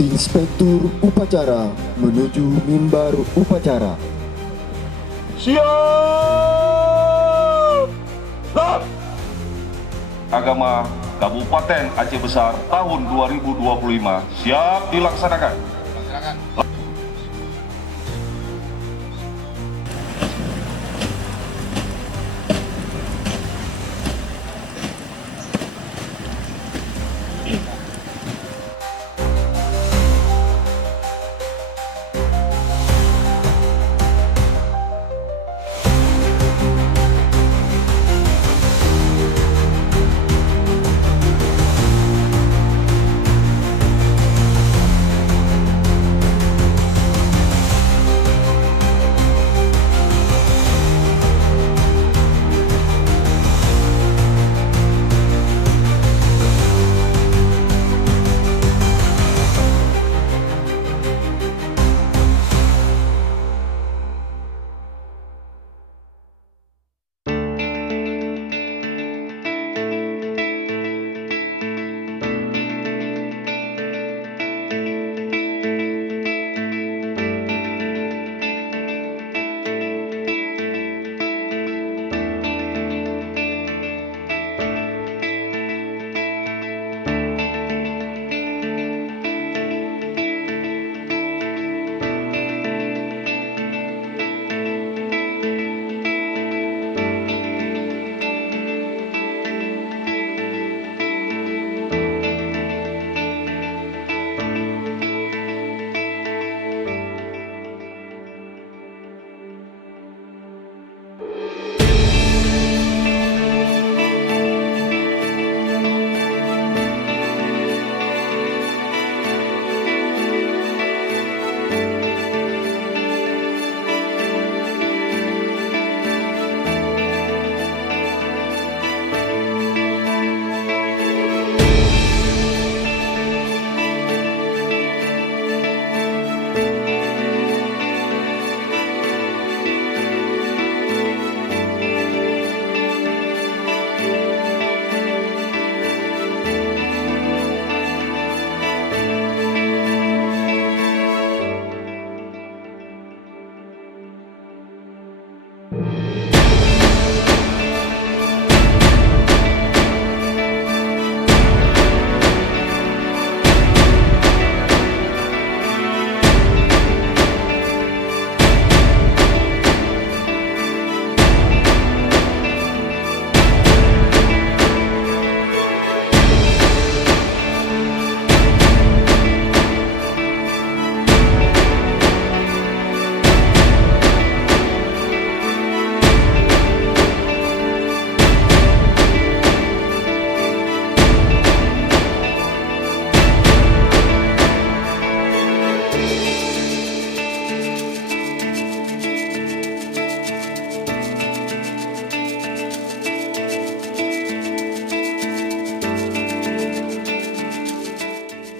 Inspektur upacara menuju mimbar upacara. Siap! Stop! Agama Kabupaten Aceh Besar tahun 2025 siap dilaksanakan.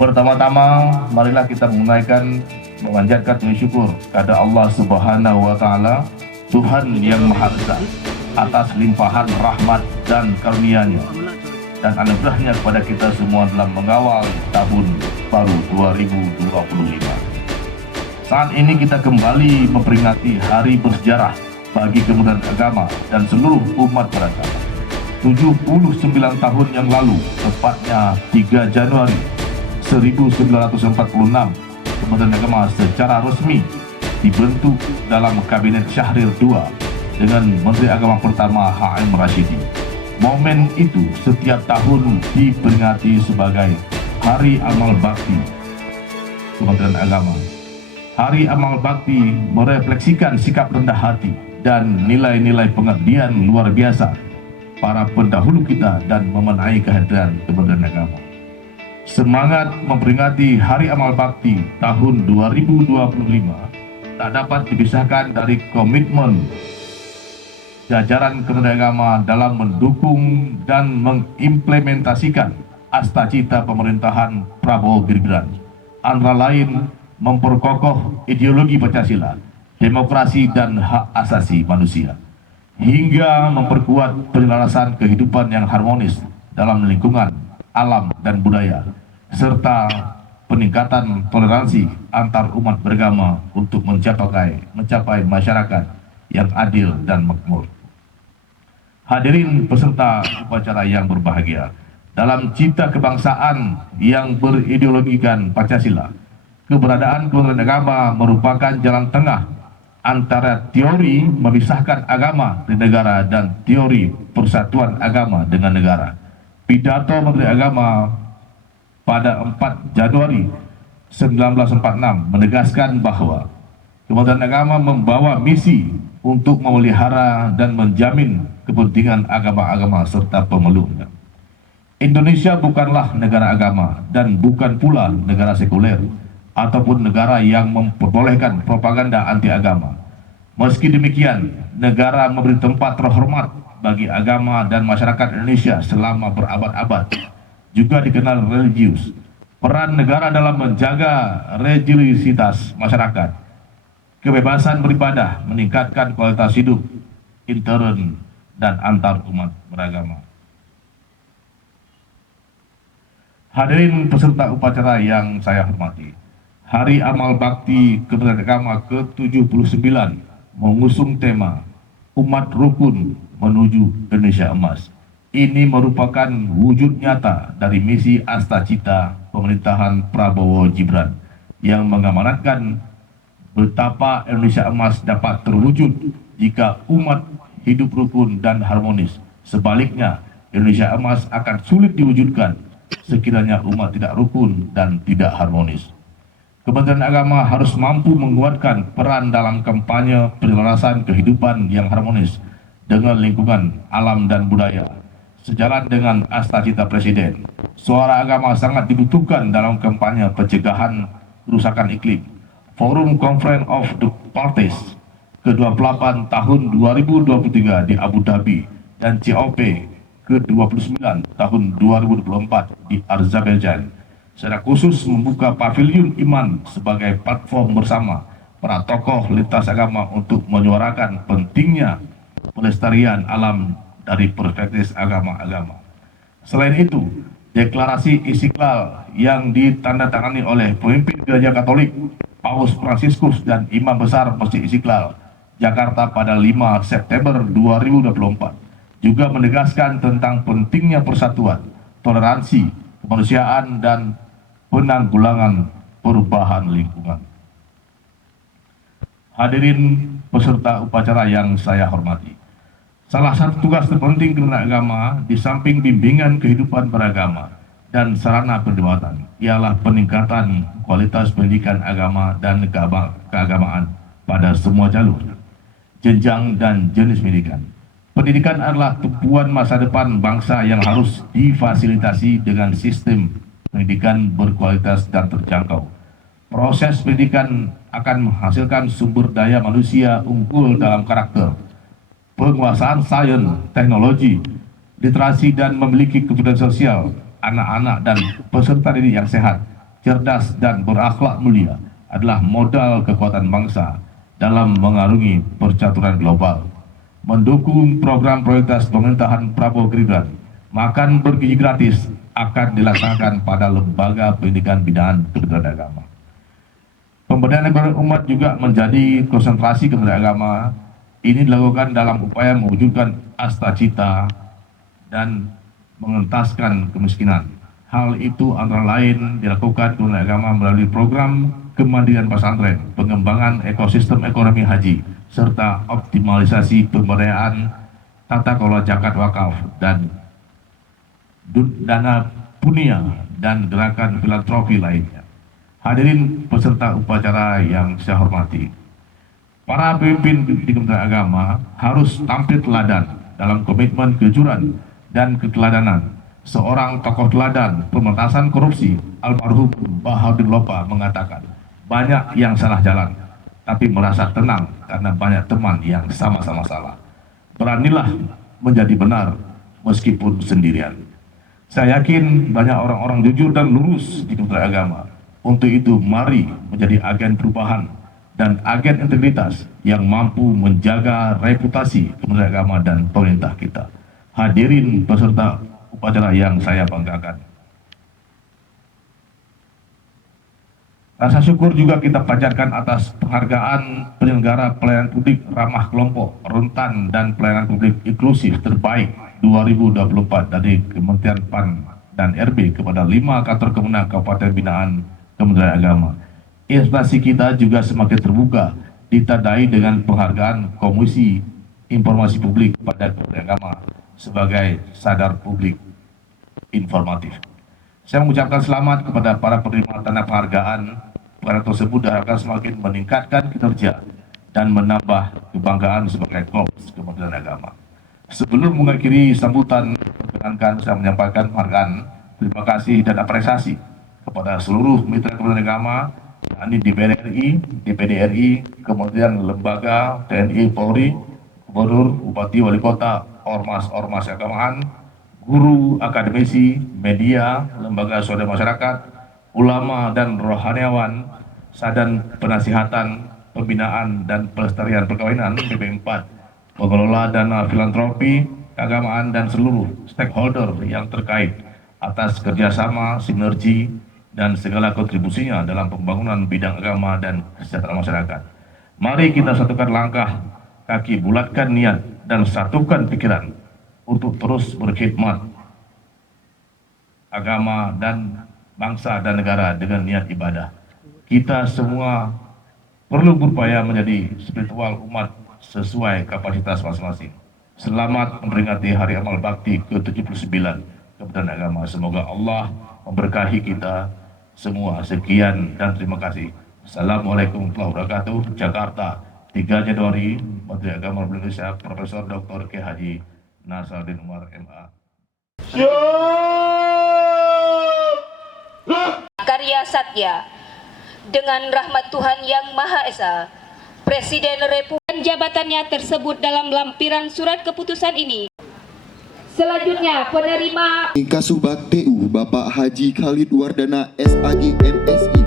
Pertama-tama, marilah kita memanjatkan puji syukur kepada Allah Subhanahu wa Ta'ala, Tuhan yang Maha Esa, atas limpahan rahmat dan karunia-Nya dan anugerahnya kepada kita semua dalam mengawal tahun baru 2025. Saat ini kita kembali memperingati hari bersejarah bagi Kementerian Agama dan seluruh umat beragama. 79 tahun yang lalu, tepatnya 3 Januari 1946, Kementerian Agama secara resmi dibentuk dalam Kabinet Syahrir II dengan Menteri Agama pertama H.M. Rashidi. Momen itu setiap tahun diperingati sebagai Hari Amal Bakti Kementerian Agama. Hari Amal Bakti merefleksikan sikap rendah hati dan nilai-nilai pengabdian luar biasa para pendahulu kita dan memenai kehadiran Kementerian Agama. Semangat memperingati Hari Amal Bakti tahun 2025 tak dapat dipisahkan dari komitmen jajaran Kementerian Agama dalam mendukung dan mengimplementasikan astacita pemerintahan Prabowo Gibran, antara lain memperkokoh ideologi Pancasila, demokrasi dan hak asasi manusia, hingga memperkuat penyelarasan kehidupan yang harmonis dalam lingkungan, alam, dan budaya, serta peningkatan toleransi antar umat beragama untuk mencapai masyarakat yang adil dan makmur. Hadirin peserta upacara yang berbahagia, dalam cita kebangsaan yang berideologikan Pancasila, keberadaan Kementerian Agama merupakan jalan tengah antara teori memisahkan agama di negara dan teori persatuan agama dengan negara. Pidato Menteri Agama pada 4 Januari 1946 menegaskan bahwa Kementerian Agama membawa misi untuk memelihara dan menjamin kepentingan agama-agama serta pemeluknya. Indonesia bukanlah negara agama dan bukan pula negara sekuler ataupun negara yang memperbolehkan propaganda anti agama. Meski demikian, negara memberi tempat terhormat bagi agama dan masyarakat Indonesia selama berabad-abad, juga dikenal religius. Peran negara dalam menjaga religiusitas masyarakat, kebebasan beribadah, meningkatkan kualitas hidup intern dan antar umat beragama. Hadirin peserta upacara yang saya hormati, Hari Amal Bakti Kementerian Agama ke-79 mengusung tema Umat Rukun Menuju Indonesia Emas. Ini merupakan wujud nyata dari misi astacita pemerintahan Prabowo Gibran yang mengamanatkan betapa Indonesia Emas dapat terwujud jika umat hidup rukun dan harmonis. Sebaliknya, Indonesia Emas akan sulit diwujudkan sekiranya umat tidak rukun dan tidak harmonis. Kementerian Agama harus mampu menguatkan peran dalam kampanye penyelarasan kehidupan yang harmonis dengan lingkungan, alam, dan budaya. Sejalan dengan astacita Presiden, suara agama sangat dibutuhkan dalam kampanye pencegahan kerusakan iklim. Forum Conference of the Parties ke-28 tahun 2023 di Abu Dhabi dan COP ke-29 tahun 2024 di Azerbaijan secara khusus membuka pavilion iman sebagai platform bersama para tokoh lintas agama untuk menyuarakan pentingnya pelestarian alam dari perspektif agama-agama. Selain itu, deklarasi Istiqlal yang ditandatangani oleh pemimpin Gereja Katolik Paus Fransiskus dan Imam Besar Masjid Istiqlal Jakarta pada 5 September 2024 juga menegaskan tentang pentingnya persatuan, toleransi, kemanusiaan, dan penanggulangan perubahan lingkungan. Hadirin peserta upacara yang saya hormati, salah satu tugas terpenting Kementerian Agama di samping bimbingan kehidupan beragama dan sarana perdebatan ialah peningkatan kualitas pendidikan agama dan keagamaan pada semua jalur, jenjang, dan jenis pendidikan. Pendidikan adalah tumpuan masa depan bangsa yang harus difasilitasi dengan sistem pendidikan berkualitas dan terjangkau. Proses pendidikan akan menghasilkan sumber daya manusia unggul dalam karakter, penguasaan sains, teknologi, literasi, dan memiliki kebutuhan sosial. Anak-anak dan peserta didik yang sehat, cerdas, dan berakhlak mulia adalah modal kekuatan bangsa dalam mengarungi percaturan global. Mendukung program prioritas pemerintahan Prabowo Gibran, makan bergizi gratis akan dilaksanakan pada lembaga pendidikan binaan Kementerian Agama. Pemberdayaan ekonomi umat juga menjadi konsentrasi Kementerian Agama. Ini dilakukan dalam upaya mewujudkan astacita dan mengentaskan kemiskinan. Hal itu antara lain dilakukan Kementerian Agama melalui program kemandirian pesantren, pengembangan ekosistem ekonomi haji, serta optimalisasi pemberdayaan tata kelola zakat wakaf dan dana punia dan gerakan filantropi lainnya. Hadirin peserta upacara yang saya hormati, para pemimpin di Kementerian Agama harus tampil teladan dalam komitmen kejujuran dan keteladanan. Seorang tokoh teladan pemberantasan korupsi, almarhum Bahadur Lopa, mengatakan, banyak yang salah jalan, tapi merasa tenang karena banyak teman yang sama-sama salah. Beranilah menjadi benar meskipun sendirian. Saya yakin banyak orang-orang jujur dan lurus di Kementerian Agama. Untuk itu, mari menjadi agen perubahan dan agen integritas yang mampu menjaga reputasi Kementerian Agama dan pemerintah kita. Hadirin peserta upacara yang saya banggakan. Rasa syukur juga kita panjatkan atas penghargaan penyelenggara pelayanan publik ramah kelompok, rentan, dan pelayanan publik inklusif terbaik 2024 dari Kementerian PAN dan RB kepada 5 kantor kemenang Kabupaten Binaan Kementerian Agama. Inspirasi kita juga semakin terbuka ditandai dengan penghargaan Komisi Informasi Publik pada Kementerian Agama sebagai sadar publik informatif. Saya mengucapkan selamat kepada para penerima tanda penghargaan. Penghargaan tersebut diharapkan semakin meningkatkan kinerja dan menambah kebanggaan sebagai korps Kementerian Agama. Sebelum mengakhiri sambutan, perkenankan saya menyampaikan penghargaan terima kasih dan apresiasi kepada seluruh mitra Kementerian Agama, yakni DPR RI, DPD RI, Kementerian Lembaga, TNI, Polri, Gubernur, Bupati, Wali Kota, Ormas keagamaan, guru, akademisi, media, lembaga swadaya masyarakat, ulama dan rohaniawan, sadan penasihatan, pembinaan dan pelestarian perkawinan BP4, pengelola dana filantropi, keagamaan dan seluruh stakeholder yang terkait atas kerjasama, sinergi, dan segala kontribusinya dalam pembangunan bidang agama dan kesejahteraan masyarakat. Mari kita satukan langkah kaki, bulatkan niat, dan satukan pikiran untuk terus berkhidmat agama dan bangsa dan negara dengan niat ibadah. Kita semua perlu berupaya menjadi spiritual umat sesuai kapasitas masing-masing. Selamat memperingati Hari Amal Bakti ke-79 Kementerian Agama. Semoga Allah memberkahi kita semua. Sekian dan terima kasih. Assalamualaikum warahmatullahi wabarakatuh. Jakarta, 3 Januari, Menteri Agama Republik Indonesia, Profesor Dr. K. Haji Nasaruddin Umar, MA. Karya Satya, dengan rahmat Tuhan Yang Maha Esa, Presiden Republik jabatannya tersebut dalam lampiran surat keputusan ini. Selanjutnya penerima Kasubag TU Bapak Haji Khalid Wardana SAG MSI.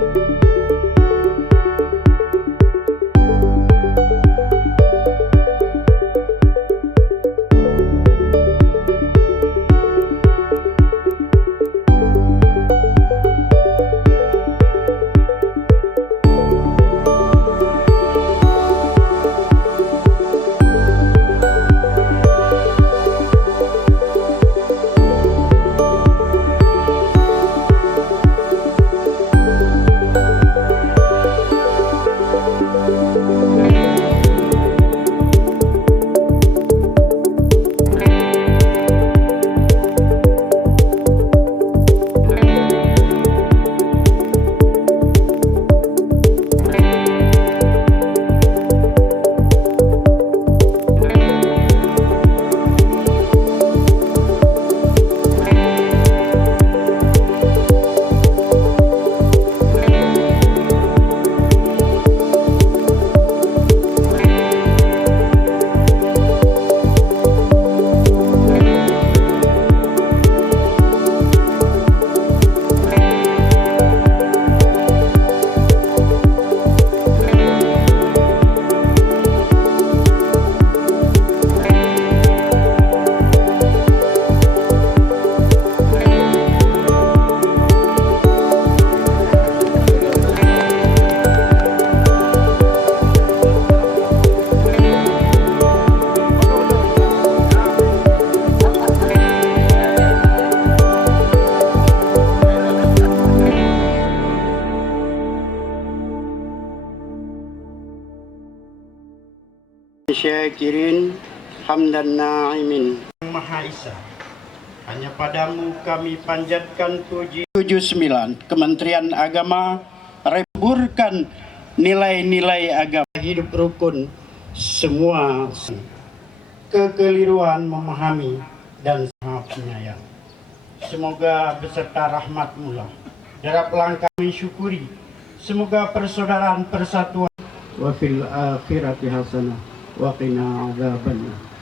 Syakirin hamdan na'imin. Maha Esa, hanya padamu kami panjatkan puji. 79 Kementerian Agama reburkan nilai-nilai agama, hidup rukun, semua kekeliruan memahami dan Maha Penyayang. Semoga beserta rahmat-Mu lah derap langkah mensyukuri. Semoga persaudaraan persatuan wa fil akhirati hasanah wa qina adzabannar.